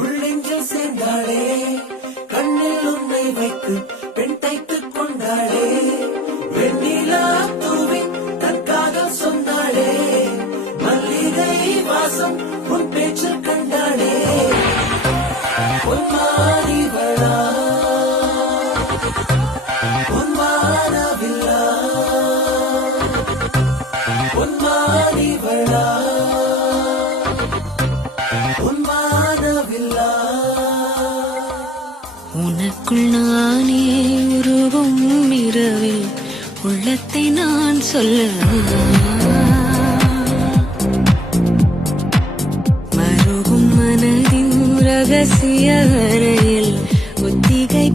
உள்ளெஞ்சில் சேர்ந்தாளே கண்ணில் உன்னை வைத்து பெண் தைத்துக் கொண்டாளே வெண்ணிலா தூவி தன் காதல் சொன்னாளே மல்லிகை வாசம் உன் பேச்சில் கண்டாளே பொன்மாரிவளா பொன்மானவில்லா பொன்மாரிவளா பொன்மானவில்லா உனக்குள் நானே உருவும் இரவில் உள்ளத்தை நான் சொல்ல மருகும் மனதின் ரகசிய அறையில் ஒத்திகை